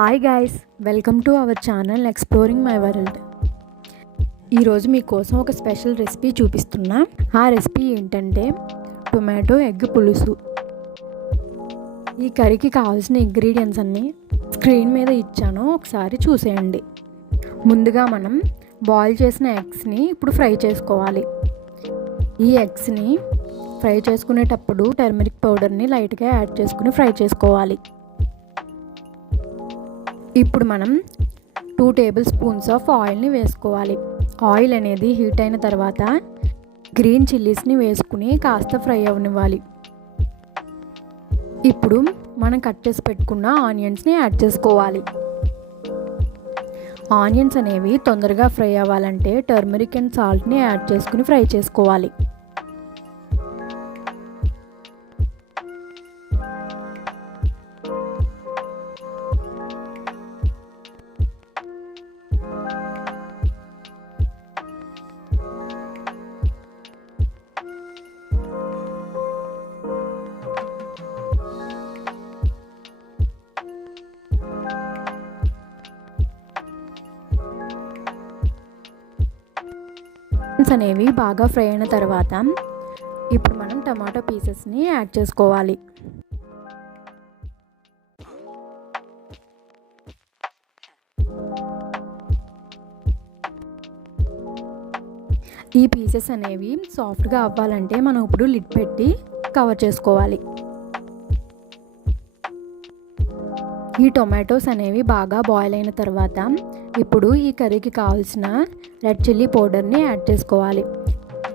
Hi guys, welcome to our channel exploring my world. ఈరోజు మీకోసం ఒక స్పెషల్ రెసిపీ చూపిస్తున్నా. ఆ రెసిపీ ఏంటంటే టొమాటో ఎగ్ పులుసు. ఈ కర్రీకి కావాల్సిన ఇంగ్రీడియంట్స్ అన్నీ స్క్రీన్ మీద ఇచ్చాను, ఒకసారి చూసేయండి. ముందుగా మనం బాయిల్ చేసిన ఎగ్స్ని ఇప్పుడు ఫ్రై చేసుకోవాలి. ఈ ఎగ్స్ని ఫ్రై చేసుకునేటప్పుడు టర్మరిక్ పౌడర్ని లైట్గా యాడ్ చేసుకుని ఫ్రై చేసుకోవాలి. ఇప్పుడు మనం 2 టేబుల్ స్పూన్స్ ఆఫ్ ఆయిల్ని వేసుకోవాలి. ఆయిల్ అనేది హీట్ అయిన తర్వాత గ్రీన్ చిల్లీస్ని వేసుకుని కాస్త ఫ్రై అవ్వనివ్వాలి. ఇప్పుడు మనం కట్ చేసి పెట్టుకున్న ఆనియన్స్ని యాడ్ చేసుకోవాలి. ఆనియన్స్ అనేవి తొందరగా ఫ్రై అవ్వాలంటే టర్మరిక్ అండ్ సాల్ట్ని యాడ్ చేసుకుని ఫ్రై చేసుకోవాలి. అనేవి బాగా ఫ్రై అయిన తర్వాత ఇప్పుడు మనం టమాటో పీసెస్ని యాడ్ చేసుకోవాలి. ఈ పీసెస్ అనేవి సాఫ్ట్గా అవ్వాలంటే మనం ఇప్పుడు లిడ్ పెట్టి కవర్ చేసుకోవాలి. ఈ టొమాటోస్ అనేవి బాగా బాయిల్ అయిన తర్వాత ఇప్పుడు ఈ కర్రీకి కావాల్సిన రెడ్ చిల్లీ పౌడర్ని యాడ్ చేసుకోవాలి.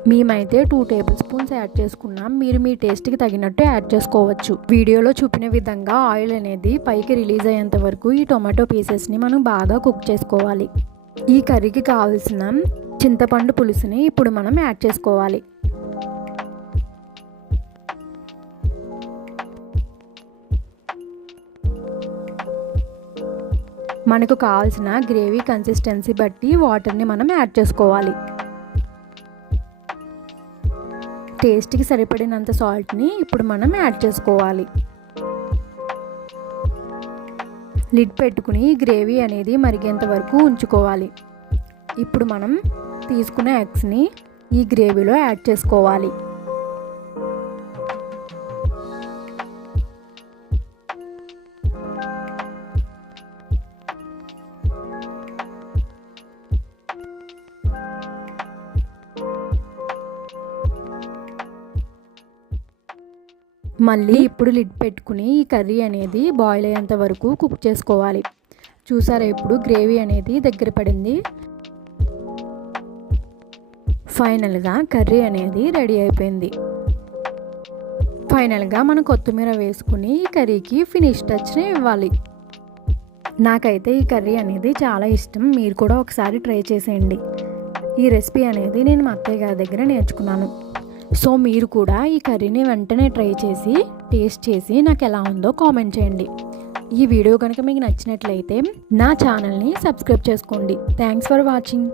మేమైతే 2 టేబుల్ స్పూన్స్ యాడ్ చేసుకున్నాం. మీరు మీ టేస్ట్కి తగినట్టు యాడ్ చేసుకోవచ్చు. వీడియోలో చూపిన విధంగా ఆయిల్ అనేది పైకి రిలీజ్ అయ్యేంత వరకు ఈ టొమాటో పీసెస్ని మనం బాగా కుక్ చేసుకోవాలి. ఈ కర్రీకి కావాల్సిన చింతపండు పులుసుని ఇప్పుడు మనం యాడ్ చేసుకోవాలి. మనకు కావాల్సిన గ్రేవీ కన్సిస్టెన్సీ బట్టి వాటర్ని మనం యాడ్ చేసుకోవాలి. టేస్ట్కి సరిపడినంత సాల్ట్ని ఇప్పుడు మనం యాడ్ చేసుకోవాలి. లిడ్ పెట్టుకుని గ్రేవీ అనేది మరిగేంత వరకు ఉంచుకోవాలి. ఇప్పుడు మనం తీసుకున్న ఎగ్స్ని ఈ గ్రేవీలో యాడ్ చేసుకోవాలి. మళ్ళీ ఇప్పుడు లిడ్ పెట్టుకుని ఈ కర్రీ అనేది బాయిల్ అయ్యేంత వరకు కుక్ చేసుకోవాలి. చూసారా, ఇప్పుడు గ్రేవీ అనేది దగ్గర పడింది. ఫైనల్గా కర్రీ అనేది రెడీ అయిపోయింది. ఫైనల్గా మనం కొత్తిమీర వేసుకుని ఈ కర్రీకి ఫినిష్ టచ్ని ఇవ్వాలి. నాకైతే ఈ కర్రీ అనేది చాలా ఇష్టం. మీరు కూడా ఒకసారి ట్రై చేసేయండి. ఈ రెసిపీ అనేది నేను మా అత్తయ్య గారి దగ్గర నేర్చుకున్నాను. సో మీరు కూడా ఈ కర్రీని వెంటనే ట్రై చేసి టేస్ట్ చేసి నాకు ఎలా ఉందో కామెంట్ చేయండి. ఈ వీడియో కనుక మీకు నచ్చినట్లయితే నా ఛానల్ని సబ్స్క్రైబ్ చేసుకోండి. Thanks for watching.